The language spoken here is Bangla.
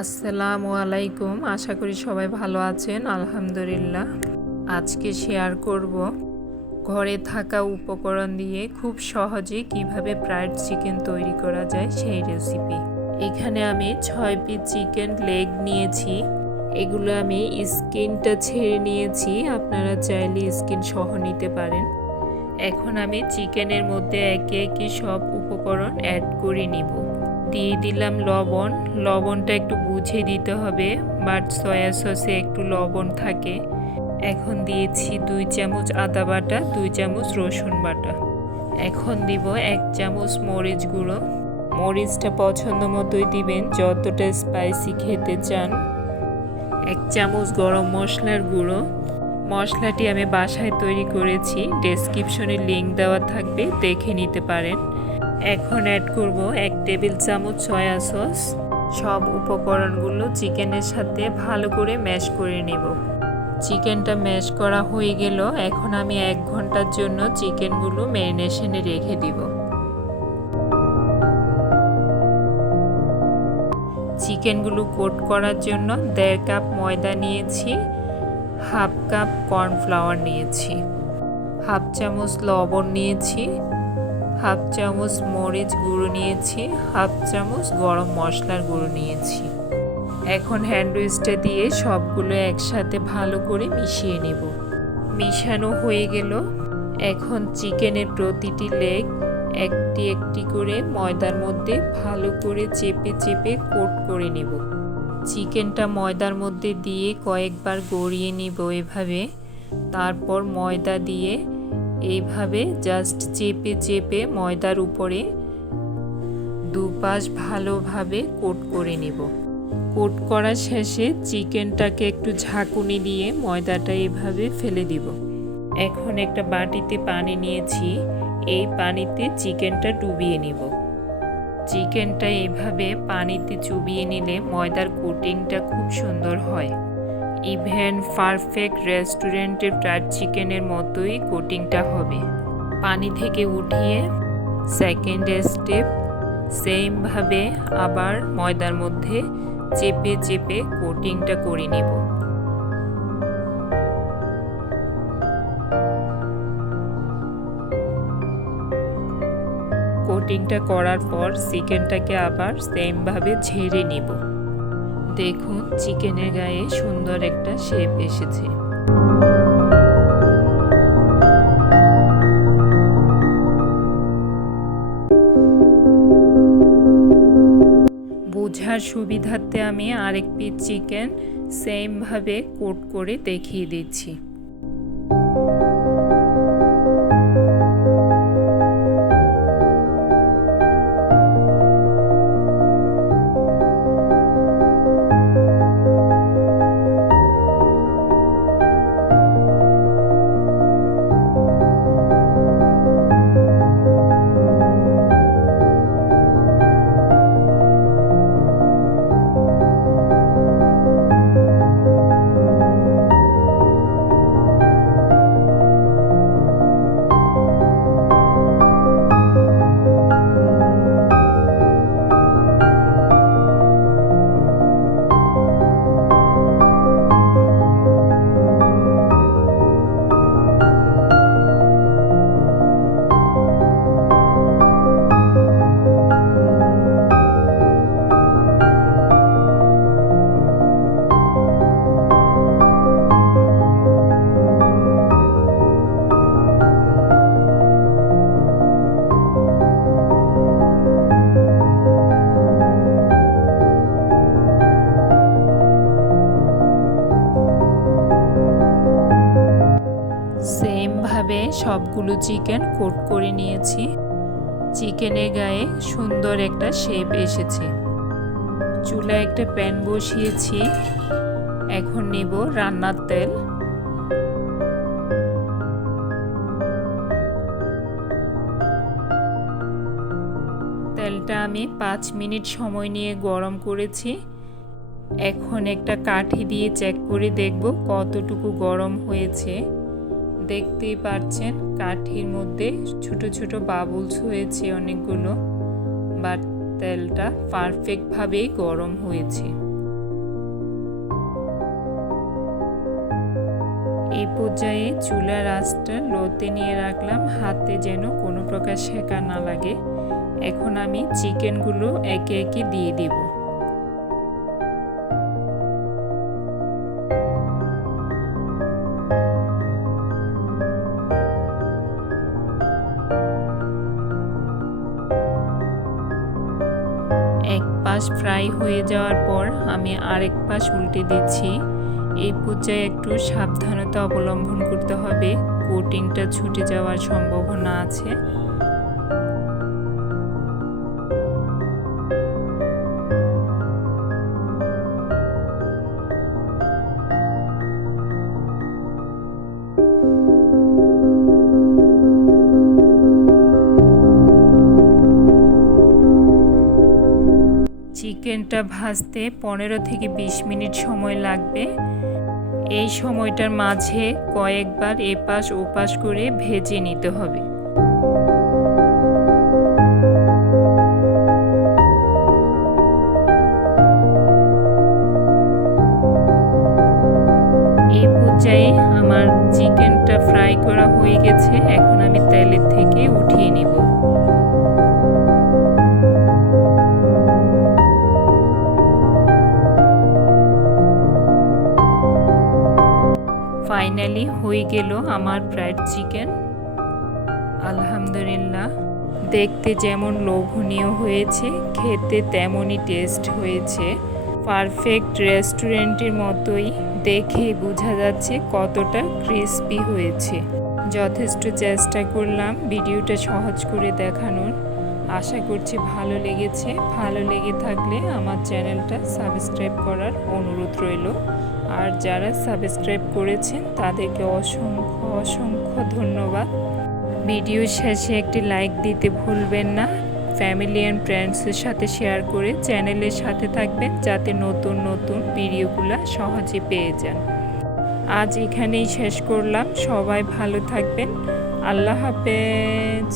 আসসালামু আলাইকুম। আশা করি সবাই ভালো আছেন। আলহামদুলিল্লাহ। আজকে শেয়ার করব ঘরে থাকা উপকরণ দিয়ে খুব সহজে কিভাবে ফ্রাইড চিকেন তৈরি করা যায় সেই রেসিপি। এখানে আমি 6 পিস চিকেন লেগ নিয়েছি। এগুলো আমি স্কিনটা ছেড়ে নিয়েছি, আপনারা চাইলে স্কিন সহ নিতে পারেন। এখন আমি চিকেনের মধ্যে একে একে সব উপকরণ অ্যাড করে নিব। দিয়ে দিলাম লবণ। লবণটা একটু বুঝে দিতে হবে, বাট সয়া সসে একটু লবণ থাকে। এখন দিয়েছি 2 চামচ আদা বাটা, 2 চামচ রসুন বাটা। এখন দিব 1 চামচ মরিচ গুঁড়ো। মরিচটা পছন্দ মতোই দিবেন, যতটা স্পাইসি খেতে চান। 1 চামচ গরম মশলার গুঁড়ো। মশলাটি আমি বাসায় তৈরি করেছি, ডেসক্রিপশনে লিংক দেওয়া থাকবে, দেখে নিতে পারেন। এখন অ্যাড করব 1 টেবিল চামচ সয়া সস। সব উপকরণগুলো চিকেনের সাথে ভালো করে ম্যাশ করে নেব। চিকেনটা ম্যাশ করা হয়ে গেল। এখন আমি 1 ঘন্টার জন্য চিকেনগুলো ম্যারিনেশনে রেখে দিব। চিকেনগুলো কোট করার জন্য 1.5 কাপ ময়দা নিয়েছি, 1/2 কাপ কর্নফ্লাওয়ার নিয়েছি, 1/2 চামচ লবণ নিয়েছি, 1/2 চামচ মরিচ গুঁড়ো নিয়েছি, 1/2 চামচ গরম মশলার গুঁড়ো নিয়েছি। এখন হ্যান্ড উইস্কটা দিয়ে সবগুলো একসাথে ভালো করে মিশিয়ে নেব। মিশানো হয়ে গেল। এখন চিকেনের প্রতিটি লেগ একটি একটি করে ময়দার মধ্যে ভালো করে চেপে চেপে কোট করে নেব। চিকেনটা ময়দার মধ্যে দিয়ে কয়েকবার গড়িয়ে নিব এভাবে। তারপর ময়দা দিয়ে এইভাবে জাস্ট চেপে চেপে ময়দার উপরে দুপাশ ভালোভাবে কোট করে নেব। কোট করা শেষে চিকেনটাকে একটু ঝাঁকুনি দিয়ে ময়দাটা এইভাবে ফেলে দিব। এখন একটা বাটিতে পানি নিয়েছি, এই পানিতে চিকেনটা ডুবিয়ে নিব। চিকেনটা এইভাবে পানিতে চুবিয়ে নিলে ময়দার কোটিংটা খুব সুন্দর হয়। ইভেন পারফেক্ট রেস্টুরেন্টের ফ্রাইড চিকেনের মতোই কোটিংটা হবে। পানি থেকে উঠিয়ে সেকেন্ড স্টেপ সেমভাবে আবার ময়দার মধ্যে চেপে চেপে কোটিংটা করে নেব। কোটিংটা করার পর চিকেনটাকে আবার সেমভাবে ঝেড়ে নেব। দেখুন চিকেনের গায়ে সুন্দর একটা শেপ এসেছে। বোঝার সুবিধার্থে আমি আরেক পিস চিকেন সেমভাবে কোট করে দেখিয়ে দিচ্ছি। সেমভাবে সবগুলো চিকেন কোট করে নিয়েছি। চিকেনের গায়ে সুন্দর একটা শেপ এসেছে। চুলায় একটা প্যান বসিয়েছি। এখন নেব রান্নার তেল। তেলটা আমি 5 মিনিট সময় নিয়ে গরম করেছি। এখন একটা কাঠি দিয়ে চেক করে দেখব কতটুকু গরম হয়েছে। দেখতেই পাচ্ছেন কাঠির মধ্যে ছোট ছোট বাবলস হয়েছে অনেকগুলো, বাট তেলটা পারফেক্টভাবেই গরম হয়েছে। পর্যায়ে চুলার আঁচটা লোতে নিয়ে রাখলাম, হাতে যেন কোনো প্রকার সেঁকা না লাগে। এখন আমি চিকেনগুলো একে একে দিয়ে দিব। এক পাশ ফ্রাই হয়ে যাওয়ার পর আমি আরেক পাশ উল্টে দিচ্ছি। এই পর্যায়ে একটু সাবধানতা অবলম্বন করতে হবে, কোটিংটা ছুটে যাওয়ার সম্ভাবনা আছে। চিকেনটা ভাজতে 15 থেকে 20 মিনিট সময় লাগবে। এই সময়টার মাঝে কয়েকবার এপাশ ওপাশ করে ভেজে নিতে হবে। এই পর্যায়ে আমার চিকেনটা ফ্রাই করা হয়ে গেছে, এখন আমি তেলের থেকে উঠিয়ে নিব। ফাইনালি হয়ে গেল আমার ফ্রাইড চিকেন। আলহামদুলিল্লাহ, দেখতে যেমন লোভনীয় হয়েছে, খেতে তেমনই টেস্ট হয়েছে। পারফেক্ট রেস্টুরেন্টের মতোই, দেখে বোঝা যাচ্ছে কতটা ক্রিস্পি হয়েছে। যথেষ্ট চেষ্টা করলাম ভিডিওটা সহজ করে দেখানোর। আশা করছি ভালো লেগেছে। ভালো লেগে থাকলে আমার চ্যানেলটা সাবস্ক্রাইব করার অনুরোধ রইল। আর যারা সাবস্ক্রাইব করেছেন তাদেরকে অসংখ্য অসংখ্য ধন্যবাদ। ভিডিও শেষে একটি লাইক দিতে ভুলবেন না। ফ্যামিলি অ্যান্ড ফ্রেন্ডসের সাথে শেয়ার করে চ্যানেলের সাথে থাকবেন, যাতে নতুন নতুন ভিডিওগুলো সহজে পেয়ে যান। আজ এখানেই শেষ করলাম। সবাই ভালো থাকবেন। আল্লাহ হাফেজ।